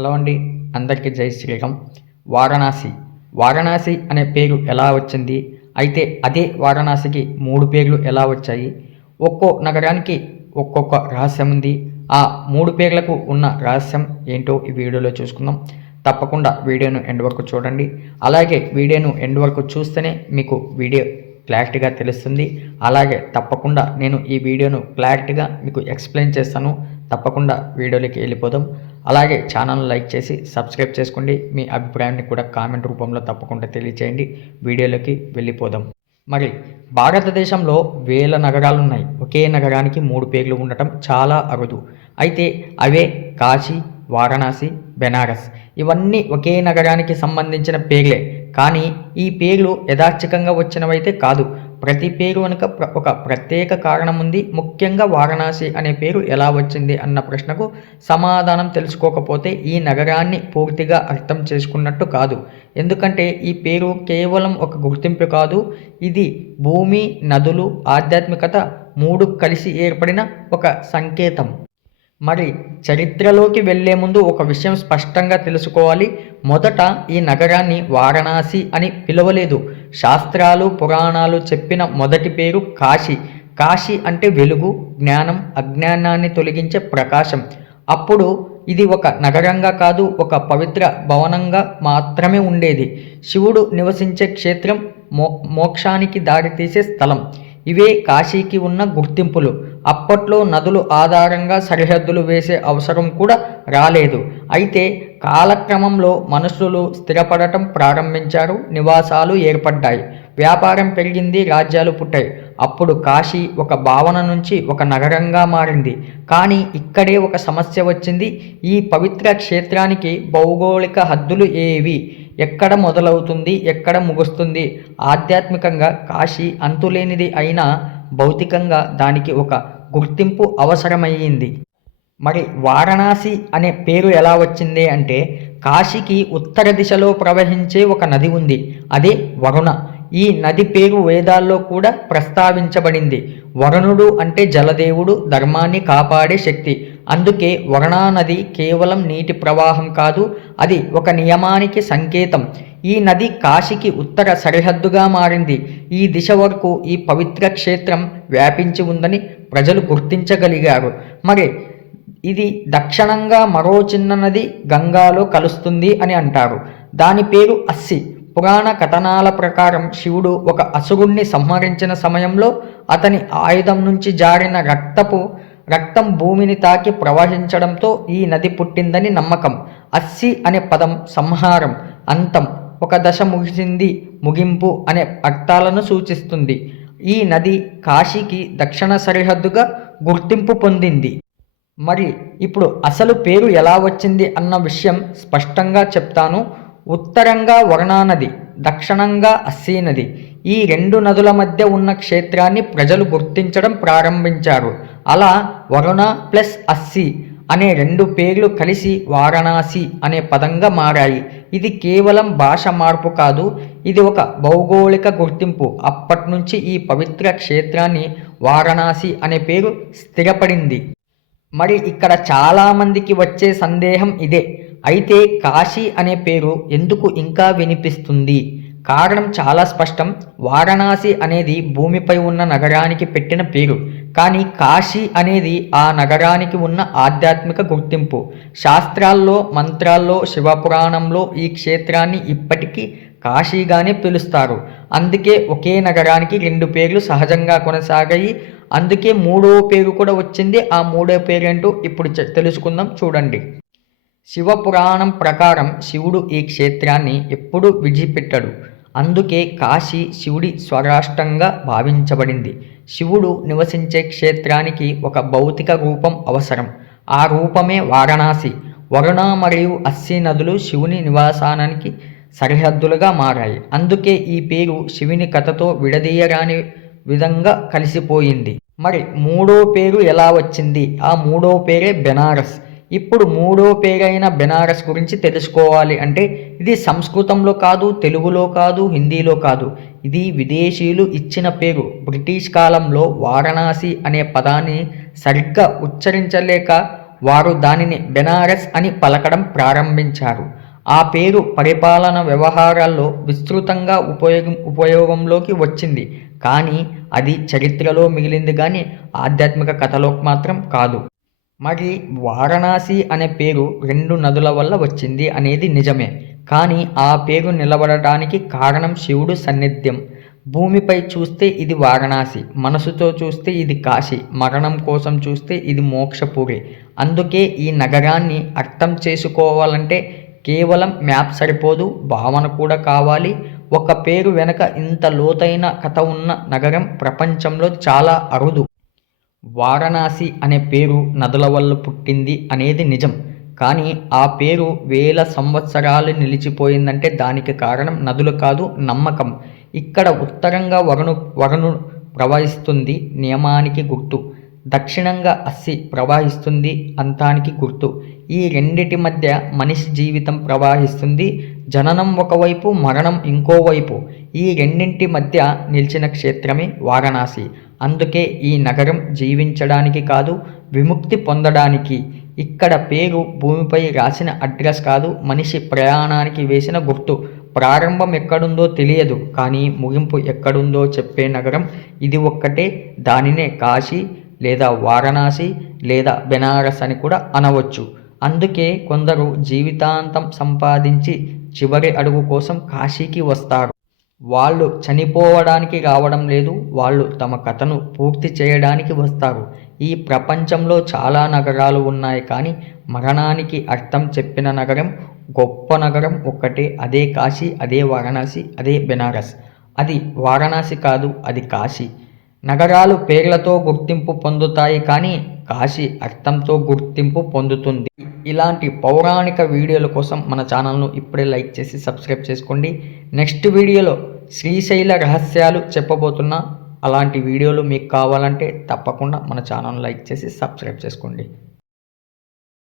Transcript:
Hello అండి అందరికీ జై శ్రీరామ్. వారణాసి. వారణాసి అనే పేరు ఎలా వచ్చింది? అయితే అదే వారణాసికి మూడు పేర్లు ఎలా వచ్చాయి? ఒక్కో నగరానికి ఒక్కొక్క రహస్యం ఉంది. ఆ మూడు పేర్లకు ఉన్న రహస్యం ఏంటో ఈ వీడియోలో చూసుకుందాం. తప్పకుండా వీడియోను ఎండ్ వరకు చూడండి. అలాగే వీడియోను ఎండ్ వరకు చూస్తేనే మీకు వీడియో క్లారిటీగా తెలుస్తుంది. అలాగే తప్పకుండా నేను ఈ వీడియోను క్లారిటీగా మీకు ఎక్స్ప్లెయిన్ చేస్తాను. తప్పకుండా వీడియోలోకి వెళ్ళిపోదాం. అలాగే ఛానల్ లైక్ చేసి సబ్స్క్రైబ్ చేసుకోండి. మీ అభిప్రాయాన్ని కూడా కామెంట్ రూపంలో తప్పకుండా తెలియచేయండి. వీడియోలోకి వెళ్ళిపోదాం. మరి భారతదేశంలో వేల నగరాలు ఉన్నాయి. ఒకే నగరానికి మూడు పేర్లు ఉండటం చాలా అరుదు. అయితే అవే కాశీ వారణాసి బెనారస్. ఇవన్నీ ఒకే నగరానికి సంబంధించిన పేర్లే. కానీ ఈ పేర్లు యథార్చికంగా వచ్చినవైతే కాదు. ప్రతి పేరు వెనుక ప్ర- ఒక ప్రత్యేక కారణం ఉంది. ముఖ్యంగా వారణాసి అనే పేరు ఎలా వచ్చింది అన్న ప్రశ్నకు సమాధానం తెలుసుకోకపోతే ఈ నగరాన్ని పూర్తిగా అర్థం చేసుకున్నట్టు కాదు. ఎందుకంటే ఈ పేరు కేవలం ఒక గుర్తింపు కాదు. ఇది భూమి నదులు ఆధ్యాత్మికత మూడు కలిసి ఏర్పడిన ఒక సంకేతం. మరి చరిత్రలోకి వెళ్ళే ముందు ఒక విషయం స్పష్టంగా తెలుసుకోవాలి. మొదట ఈ నగరాన్ని వారణాసి అని పిలవలేదు. శాస్త్రాలు పురాణాలు చెప్పిన మొదటి పేరు కాశీ. కాశీ అంటే వెలుగు జ్ఞానం అజ్ఞానాన్ని తొలగించే ప్రకాశం. అప్పుడు ఇది ఒక నగరంగా కాదు ఒక పవిత్ర భవనంగా మాత్రమే ఉండేది. శివుడు నివసించే క్షేత్రం మో మోక్షానికి దారితీసే స్థలం. ఇవే కాశీకి ఉన్న గుర్తింపులు. అప్పట్లో నదులు ఆధారంగా సరిహద్దులు వేసే అవసరం కూడా రాలేదు. అయితే కాలక్రమంలో మనుషులు స్థిరపడటం ప్రారంభించారు. నివాసాలు ఏర్పడ్డాయి. వ్యాపారం పెరిగింది రాజ్యాలు పుట్టాయి. అప్పుడు కాశీ ఒక భావన నుంచి ఒక నగరంగా మారింది. కానీ ఇక్కడే ఒక సమస్య వచ్చింది. ఈ పవిత్ర క్షేత్రానికి భౌగోళిక హద్దులు ఏవి? ఎక్కడ మొదలవుతుంది ఎక్కడ ముగుస్తుంది? ఆధ్యాత్మికంగా కాశీ అంతులేనిది అయినా భౌతికంగా దానికి ఒక గుర్తింపు అవసరమయ్యింది. మరి వారణాసి అనే పేరు ఎలా వచ్చింది అంటే కాశీకి ఉత్తర దిశలో ప్రవహించే ఒక నది ఉంది. అదే వరుణ. ఈ నది పేరు వేదాల్లో కూడా ప్రస్తావించబడింది. వరుణుడు అంటే జలదేవుడు ధర్మాన్ని కాపాడే శక్తి. అందుకే వరుణా నది కేవలం నీటి ప్రవాహం కాదు అది ఒక నియమానికి సంకేతం. ఈ నది కాశీకి ఉత్తర సరిహద్దుగా మారింది. ఈ దిశ వరకు ఈ పవిత్ర క్షేత్రం వ్యాపించి ఉందని ప్రజలు గుర్తించగలిగారు. మరి ఇది దక్షిణంగా మరో చిన్న నది గంగాలో కలుస్తుంది అని అంటారు. దాని పేరు అస్సి. పురాణ కథనాల ప్రకారం శివుడు ఒక అసురుణ్ణి సంహరించిన సమయంలో అతని ఆయుధం నుంచి జారిన రక్తపు రక్తం భూమిని తాకి ప్రవహించడంతో ఈ నది పుట్టిందని నమ్మకం. అస్సి అనే పదం సంహారం అంతం ఒక దశ ముగిసింది ముగింపు అనే అర్థాలను సూచిస్తుంది. ఈ నది కాశీకి దక్షిణ సరిహద్దుగా గుర్తింపు పొందింది. మరి ఇప్పుడు అసలు పేరు ఎలా వచ్చింది అన్న విషయం స్పష్టంగా చెప్తాను. ఉత్తరంగా వరుణా నది దక్షిణంగా అస్సీ నది ఈ రెండు నదుల మధ్య ఉన్న క్షేత్రాన్ని ప్రజలు గుర్తించడం ప్రారంభించారు. అలా వరుణ ప్లస్ అస్సీ అనే రెండు పేర్లు కలిసి వారణాసి అనే పదంగా మారాయి. ఇది కేవలం భాష మార్పు కాదు ఇది ఒక భౌగోళిక గుర్తింపు. అప్పటి నుంచి ఈ పవిత్ర క్షేత్రాన్ని వారణాసి అనే పేరు స్థిరపడింది. మరి ఇక్కడ చాలామందికి వచ్చే సందేహం ఇదే. అయితే కాశీ అనే పేరు ఎందుకు ఇంకా వినిపిస్తుంది? కారణం చాలా స్పష్టం. వారణాసి అనేది భూమిపై ఉన్న నగరానికి పెట్టిన పేరు. కానీ కాశీ అనేది ఆ నగరానికి ఉన్న ఆధ్యాత్మిక గుర్తింపు. శాస్త్రాల్లో మంత్రాల్లో శివపురాణంలో ఈ క్షేత్రాన్ని ఇప్పటికీ కాశీగానే పిలుస్తారు. అందుకే ఒకే నగరానికి రెండు పేర్లు సహజంగా కొనసాగాయి. అందుకే మూడో పేరు కూడా వచ్చింది. ఆ మూడో పేరు ఏంటో ఇప్పుడు తెలుసుకుందాం. చూడండి. శివపురాణం ప్రకారం శివుడు ఈ క్షేత్రాన్ని ఎప్పుడూ విడిచిపెట్టడు. అందుకే కాశీ శివుడి స్వరాష్ట్రంగా భావించబడింది. శివుడు నివసించే క్షేత్రానికి ఒక భౌతిక రూపం అవసరం. ఆ రూపమే వారణాసి. వరుణ మరియు అస్సి నదులు శివుని నివాసానికి సరిహద్దులుగా మారాయి. అందుకే ఈ పేరు శివుని కథతో విడదీయరాని విధంగా కలిసిపోయింది. మరి మూడో పేరు ఎలా వచ్చింది? ఆ మూడో పేరే బెనారస్. ఇప్పుడు మూడో పేరైన బెనారస్ గురించి తెలుసుకోవాలి అంటే ఇది సంస్కృతంలో కాదు తెలుగులో కాదు హిందీలో కాదు. ఇది విదేశీయులు ఇచ్చిన పేరు. బ్రిటిష్ కాలంలో వారణాసి అనే పదాన్ని సరిగ్గా ఉచ్చరించలేక వారు దానిని బెనారస్ అని పలకడం ప్రారంభించారు. ఆ పేరు పరిపాలన వ్యవహారాల్లో విస్తృతంగా ఉపయోగం ఉపయోగంలోకి వచ్చింది. కానీ అది చరిత్రలో మిగిలింది కానీ ఆధ్యాత్మిక కథలోకి మాత్రం కాదు. మరి వారణాసి అనే పేరు రెండు నదుల వల్ల వచ్చింది అనేది నిజమే. కానీ ఆ పేరు నిలబడటానికి కారణం శివుడు సన్నిధ్యం. భూమిపై చూస్తే ఇది వారణాసి మనసుతో చూస్తే ఇది కాశీ మరణం కోసం చూస్తే ఇది మోక్షపురి. అందుకే ఈ నగరాన్ని అర్థం చేసుకోవాలంటే కేవలం మ్యాప్ సరిపోదు భావన కూడా కావాలి. ఒక పేరు వెనక ఇంత లోతైన కథ ఉన్న నగరం ప్రపంచంలో చాలా అరుదు. వారణాసి అనే పేరు నదుల వల్ల పుట్టింది అనేది నిజం. కానీ ఆ పేరు వేల సంవత్సరాలు నిలిచిపోయిందంటే దానికి కారణం నదులు కాదు నమ్మకం. ఇక్కడ ఉత్తరంగా వరుణు వరుణు ప్రవహిస్తుంది నియమానికి గుర్తు. దక్షిణంగా అస్సి ప్రవహిస్తుంది అంతానికి గుర్తు. ఈ రెండిటి మధ్య మనిషి జీవితం ప్రవహిస్తుంది జననం ఒకవైపు మరణం ఇంకోవైపు. ఈ రెండింటి మధ్య నిలిచిన క్షేత్రమే వారణాసి. అందుకే ఈ నగరం జీవించడానికి కాదు విముక్తి పొందడానికి. ఇక్కడ పేరు భూమిపై రాసిన అడ్రస్ కాదు మనిషి ప్రయాణానికి వేసిన గుర్తు. ప్రారంభం ఎక్కడుందో తెలియదు కానీ ముగింపు ఎక్కడుందో చెప్పే నగరం ఇది ఒక్కటే. దానినే కాశీ లేదా వారణాసి లేదా బెనారస్ అని కూడా అనవచ్చు. అందుకే కొందరు జీవితాంతం సంపాదించి చివరి అడుగు కోసం కాశీకి వస్తారు. వాళ్ళు చనిపోవడానికి రావడం లేదు వాళ్ళు తమ కథను పూర్తి చేయడానికి వస్తారు. ఈ ప్రపంచంలో చాలా నగరాలు ఉన్నాయి కానీ మరణానికి అర్థం చెప్పిన నగరం గొప్ప నగరం ఒక్కటే అదే కాశీ అదే వారణాసి అదే బెనారస్. అది వారణాసి కాదు అది కాశీ. నగరాలు పేర్లతో గుర్తింపు పొందుతాయి కానీ కాశీ అర్థంతో గుర్తింపు పొందుతుంది. ఇలాంటి పౌరాణిక వీడియోల కోసం మన ఛానల్ను ఇప్పుడే లైక్ చేసి సబ్స్క్రైబ్ చేసుకోండి. నెక్స్ట్ వీడియోలో శ్రీశైల రహస్యాలు చెప్పబోతున్నా అలాంటి వీడియోలు మీకు కావాలంటే తప్పకుండా మన ఛానల్ లైక్ చేసి సబ్స్క్రైబ్ చేసుకోండి.